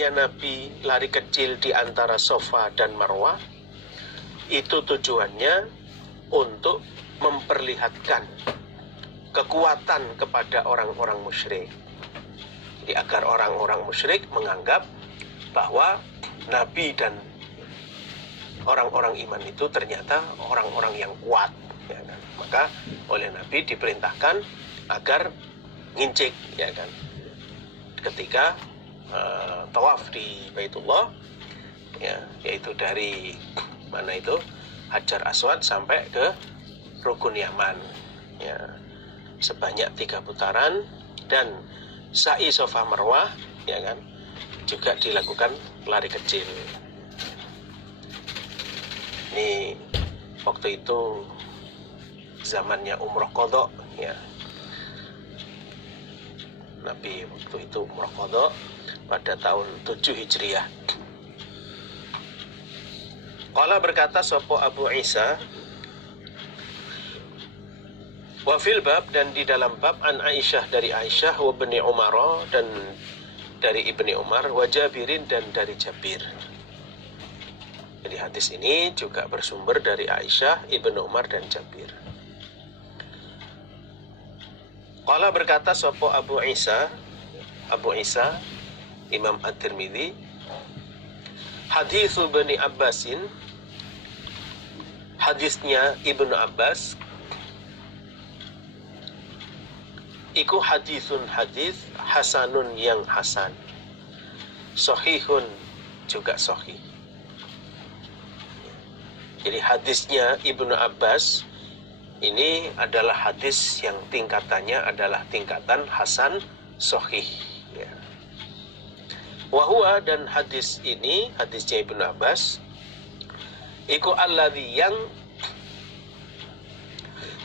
sabdanya Nabi lari kecil di antara Safa dan Marwah itu tujuannya untuk memperlihatkan kekuatan kepada orang-orang musyrik. Jadi agar orang-orang musyrik menganggap bahwa Nabi dan orang-orang iman itu ternyata orang-orang yang kuat, ya kan? Maka oleh Nabi diperintahkan agar ngincik, ya kan, ketika tawaf di Baitullah, ya, yaitu dari mana itu Hajar Aswad sampai ke Rukun Yaman, ya, sebanyak 3 putaran, dan sa'i Safa Marwah, ya kan, juga dilakukan lari kecil. Ini waktu itu zamannya umroh qadha, ya. Nabi waktu itu umroh qadha pada tahun 7 Hijriah. Qala berkata sapa Abu Isa, wa fil bab, dan di dalam bab, an Aisyah, dari Aisyah, wa Ibni Umar, dan dari Ibni Umar, wa Jabirin, dan dari Jabir. Jadi hadis ini juga bersumber dari Aisyah, Ibnu Umar, dan Jabir. Qala berkata sapa Abu Isa Imam At-Tirmidzi, haditsu Ibni Abbasin, hadisnya Ibnu Abbas, iku hadisun hadis hasanun yang hasan, sahihun juga sahih. Jadi hadisnya Ibnu Abbas ini adalah hadis yang tingkatannya adalah tingkatan hasan sahih, ya. Wahua, dan hadis ini, hadisnya Ibnu Abbas, iku alladzi yang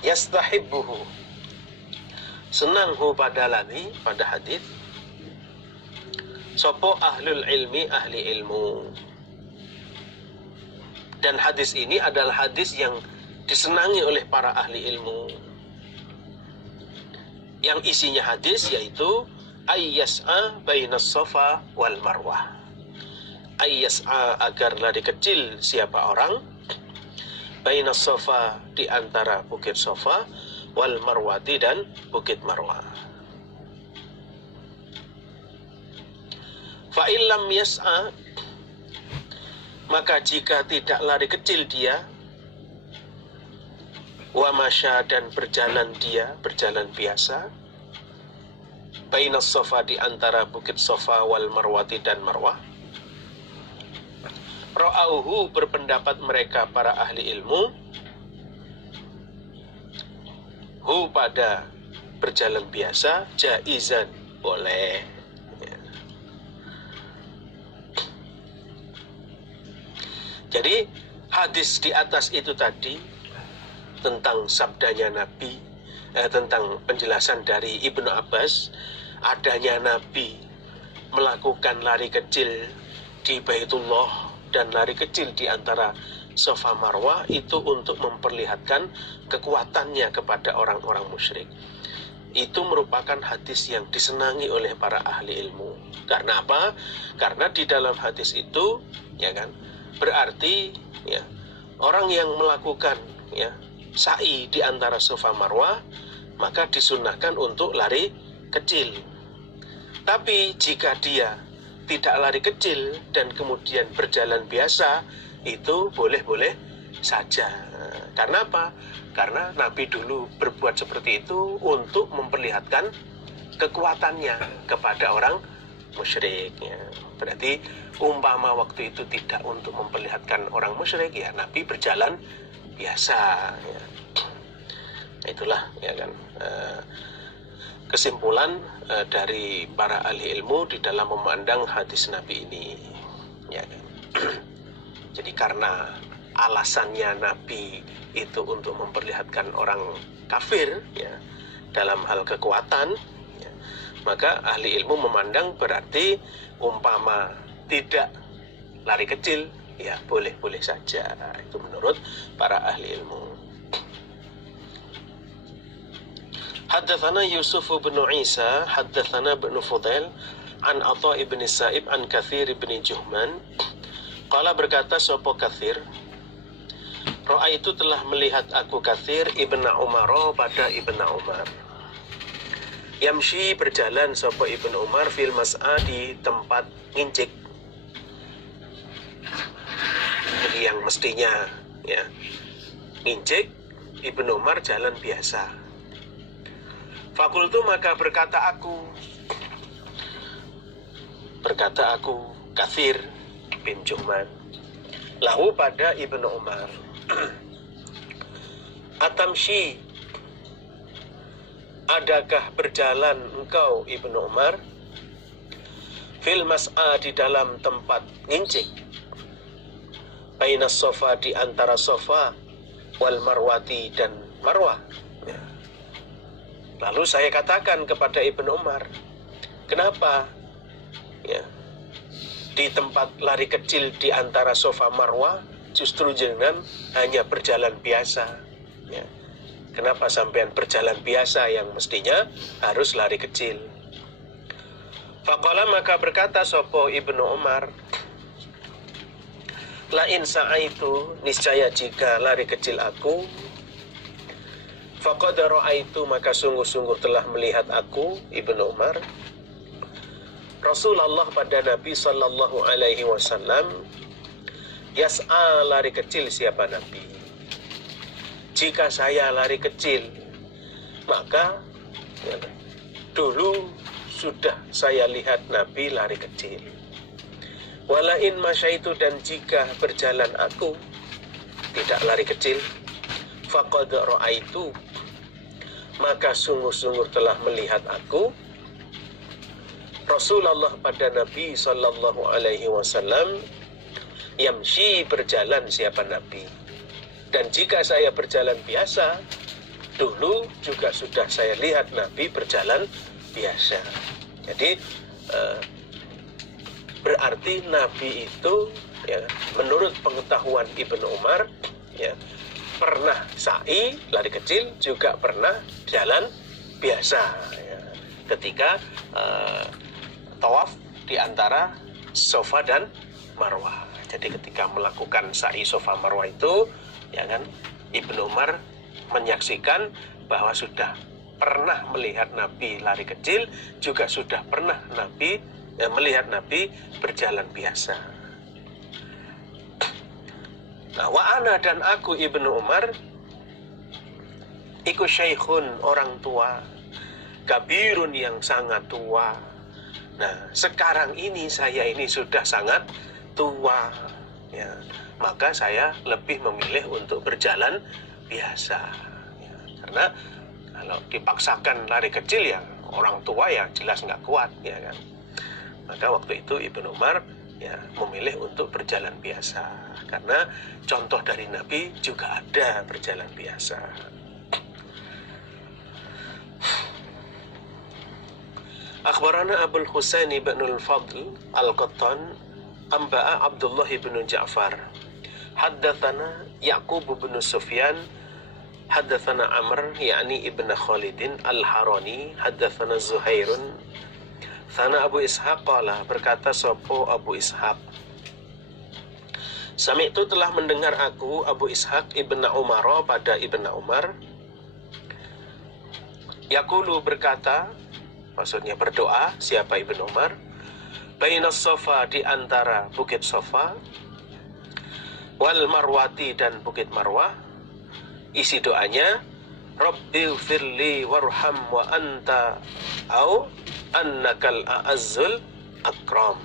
yastahibbuhu, senanghu pada ladzi, pada hadis, sopo ahlul ilmi, ahli ilmu. Dan hadis ini adalah hadis yang disenangi oleh para ahli ilmu. Yang isinya hadis yaitu ayyas'a bainas Safa wal Marwah. Ayyas'a, agar lari kecil siapa orang, bainas Safa, di antara bukit Safa, wal Marwati, dan bukit Marwah. Fa illam yas'a, maka jika tidak lari kecil dia, wa masya, dan berjalan dia, berjalan biasa, bainas Safa, di antara bukit Safa, wal Marwati, dan Marwah, ra'auhu, berpendapat mereka para ahli ilmu, hu, pada berjalan biasa, jaizan, boleh. Jadi hadis di atas itu tadi tentang sabdanya Nabi, tentang penjelasan dari Ibnu Abbas, adanya Nabi melakukan lari kecil di Baitullah dan lari kecil di antara Safa Marwah, itu untuk memperlihatkan kekuatannya kepada orang-orang musyrik. Itu merupakan hadis yang disenangi oleh para ahli ilmu. Karena apa? Karena di dalam hadis itu, ya kan, berarti, ya, orang yang melakukan, ya, sa'i di antara Safa Marwah, maka disunahkan untuk lari kecil. Tapi jika dia tidak lari kecil dan kemudian berjalan biasa, itu boleh-boleh saja. Karena apa? Karena Nabi dulu berbuat seperti itu untuk memperlihatkan kekuatannya kepada orang musyrik, ya. Berarti umpama waktu itu tidak untuk memperlihatkan orang musyrik, ya Nabi berjalan biasa, ya. Itulah, ya kan, kesimpulan dari para ahli ilmu di dalam memandang hadis Nabi ini, ya kan. Jadi karena alasannya Nabi itu untuk memperlihatkan orang kafir, ya, dalam hal kekuatan, ya, maka ahli ilmu memandang berarti umpama tidak lari kecil, ya boleh-boleh saja. Itu menurut para ahli ilmu. Haddatsana Yusuf bin Isa, haddatsana Ibnu Fudail, an Atha ibn Sa'ib an Katsir ibn Juhman qala berkata sapa Katsir, Ra'aitu telah melihat aku Katsir ibn Umar pada Ibn Umar. Yamshi berjalan sapa Ibn Umar fil mas'a di tempat ngincik. Jadi yang mestinya ya ngincik, Ibn Umar jalan biasa. Fakultu maka berkata aku Katsir bin Juhman lahu pada Ibn Umar, Atamshi, adakah berjalan engkau Ibnu Umar fil mas'a di dalam tempat ngincik, bainas sofa di antara sofa wal marwati dan marwah. Lalu saya katakan kepada Ibnu Umar, kenapa ya di tempat lari kecil di antara sofa marwah justru jenengan hanya berjalan biasa ya. Kenapa sampean berjalan biasa yang mestinya harus lari kecil? Faqala maka berkata sopo Ibnu Umar, lain sa'aitu niscaya jika lari kecil aku, faqad ra'aitu maka sungguh-sungguh telah melihat aku Ibnu Umar Rasulullah pada Nabi sallallahu alaihi wasallam yas'a lari kecil siapa Nabi. Jika saya lari kecil, maka ya, dulu sudah saya lihat Nabi lari kecil. Walain masyaitu dan jika berjalan aku tidak lari kecil, faqad ra'aitu maka sungguh-sungguh telah melihat aku Rasulullah pada Nabi sallallahu alaihi wasallam yamshi berjalan siapa Nabi. Dan jika saya berjalan biasa, dulu juga sudah saya lihat Nabi berjalan biasa. Jadi berarti Nabi itu ya, menurut pengetahuan Ibnu Umar ya, pernah sa'i lari kecil, juga pernah jalan biasa ya, ketika tawaf di antara Sofa dan Marwah. Jadi ketika melakukan sa'i Sofa Marwah itu ya kan, Ibnu Umar menyaksikan bahwa sudah pernah melihat Nabi lari kecil, juga sudah pernah Nabi melihat Nabi berjalan biasa. Nah, wa ana dan aku Ibnu Umar iku syaikhun orang tua, kabirun yang sangat tua. Nah, sekarang ini saya ini sudah sangat tua ya. Maka saya lebih memilih untuk berjalan biasa ya. Karena kalau dipaksakan lari kecil ya orang tua ya jelas nggak kuat ya kan. Maka waktu itu Ibnu Umar ya memilih untuk berjalan biasa, karena contoh dari Nabi juga ada berjalan biasa. Akhbarana Abul Husain ibn al-Fadl al-Qattan Amba'a Abdullah ibn Ja'far Haddathana Ya'qub ibn Sufyan Haddathana Amr yakni ibn Khalidin al-Harani Haddathana Zuhairun Thana Abu Ishaq qala berkata sopo Abu Ishaq, Sami itu telah mendengar aku Abu Ishaq ibn Umar pada Ibn Umar Yaqulu berkata, maksudnya berdoa, siapa Ibn Umar, bainas sofa di antara bukit Sofa wal marwati dan bukit Marwah. Isi doanya, Rabbi firli warham wa anta au annakal a'azzul akram.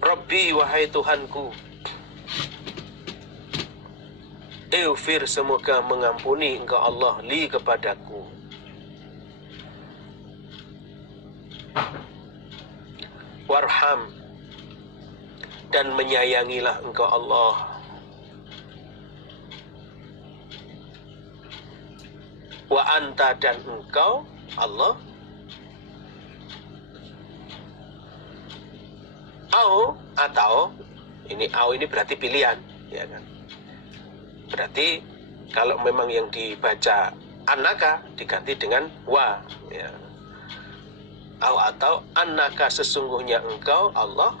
Rabbi wahai Tuhanku, Eufir semoga mengampuni engkau Allah li kepadaku, warham dan menyayangilah engkau Allah, wa anta dan engkau Allah, atau ini berarti pilihan ya kan. Berarti kalau memang yang dibaca Annaka diganti dengan wa, ya. Atau annaka sesungguhnya engkau Allah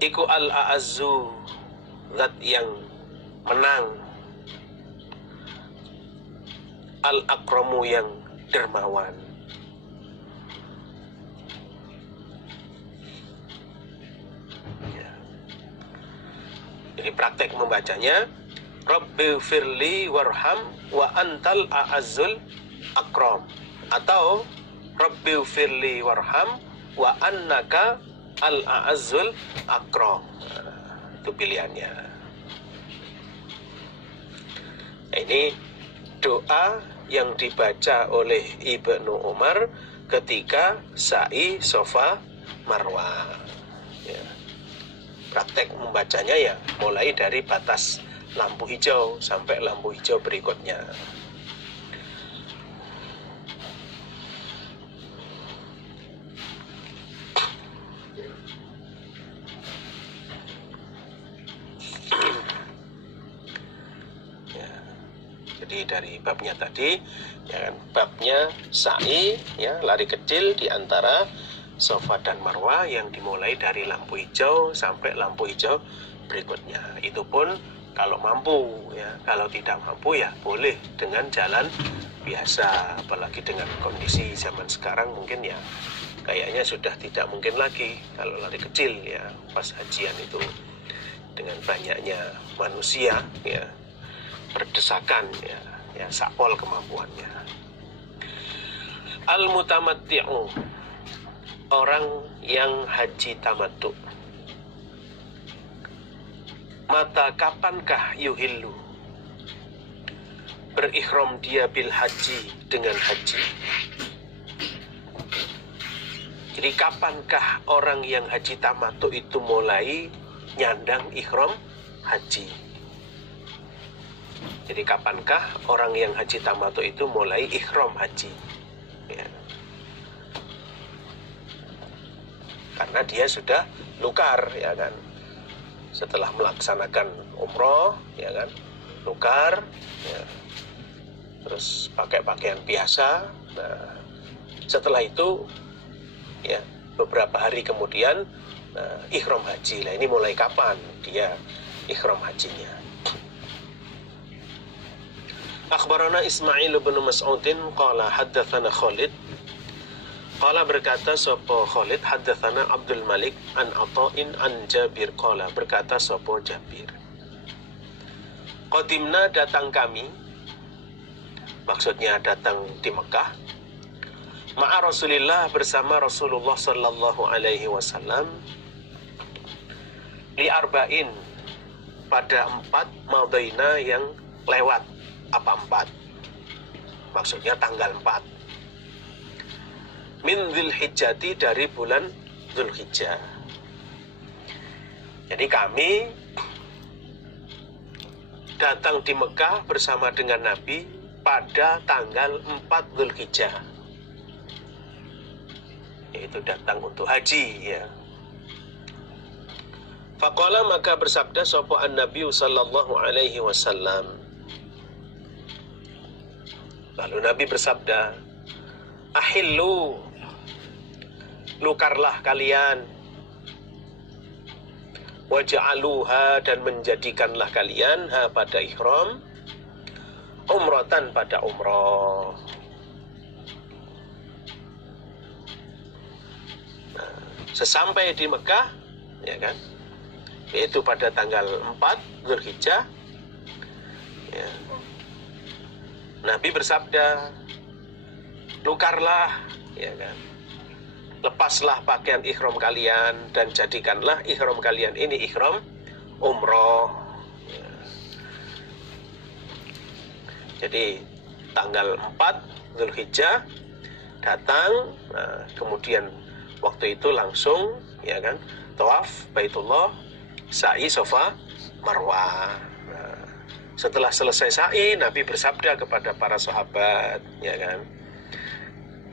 iku al-a'azzu zat yang menang, al-akramu yang dermawan. Ya. Jadi praktek membacanya Rabbi firli warham wa antal a'azzul akram, atau Rabbi firli warham wa annaka al-a'azzul akram. Itu pilihannya. Ini doa yang dibaca oleh Ibnu Umar ketika sa'i Safa Marwa. Ya. Praktek membacanya ya mulai dari batas lampu hijau sampai lampu hijau berikutnya. Jadi dari babnya tadi, ya kan, babnya sa'i, ya, lari kecil di antara Safa dan Marwah yang dimulai dari lampu hijau sampai lampu hijau berikutnya. Itu pun kalau mampu, ya. Kalau tidak mampu ya boleh dengan jalan biasa. Apalagi dengan kondisi zaman sekarang mungkin ya kayaknya sudah tidak mungkin lagi kalau lari kecil, ya, pas hajian itu dengan banyaknya manusia, ya, berdesakan, ya sakpol kemampuannya. Al-mutamatti'u, orang yang haji tamattu. Mata kapankah yuhillu, berikhram dia bil haji, dengan haji. Jadi kapankah orang yang haji tamattu itu mulai nyandang ikhram haji? Jadi kapankah orang yang haji tamattu itu mulai ikhram haji? Ya. Karena dia sudah nukar, ya kan, setelah melaksanakan umroh, ya kan, nukar, ya, terus pakai pakaian biasa. Nah, setelah itu, ya, beberapa hari kemudian ikhram haji. Lah ini mulai kapan dia ikhram hajinya? Akhbarana Ismail bin Mas'udin qala haddatsana Khalid, qala berkata sapa Khalid, haddatsana Abdul Malik an Ata'in an Jabir, qala berkata sapa Jabir, qadimna datang kami, maksudnya datang di Mekah, ma'a Rasulillah bersama Rasulullah sallallahu alaihi wasallam, li arba'in pada 4 madaina yang lewat. Apa 4? Maksudnya tanggal 4 min Dzulhijjati, dari bulan Dzulhijjah. Jadi kami datang di Mekah bersama dengan Nabi pada tanggal 4 Dzulhijjah, yaitu datang untuk haji, ya. Faqala, maka bersabda sapa an-Nabi sallallahu alaihi wasallam. Lalu Nabi bersabda, ahillu, nukarlah kalian, waja'aluha, dan menjadikanlah kalian ha pada ihram, umratan pada umroh. Nah, sesampai di Mekah, ya kan, yaitu pada tanggal 4 Dzulhijjah, ya, Nabi bersabda, nukarlah, ya kan, lepaslah pakaian ihram kalian dan jadikanlah ihram kalian ini ihram umroh. Ya. Jadi tanggal 4 Dzulhijjah datang, nah, kemudian waktu itu langsung, ya kan, tawaf Baitullah, sa'i Safa Marwah. Setelah selesai sa'i, Nabi bersabda kepada para sahabat, ya kan,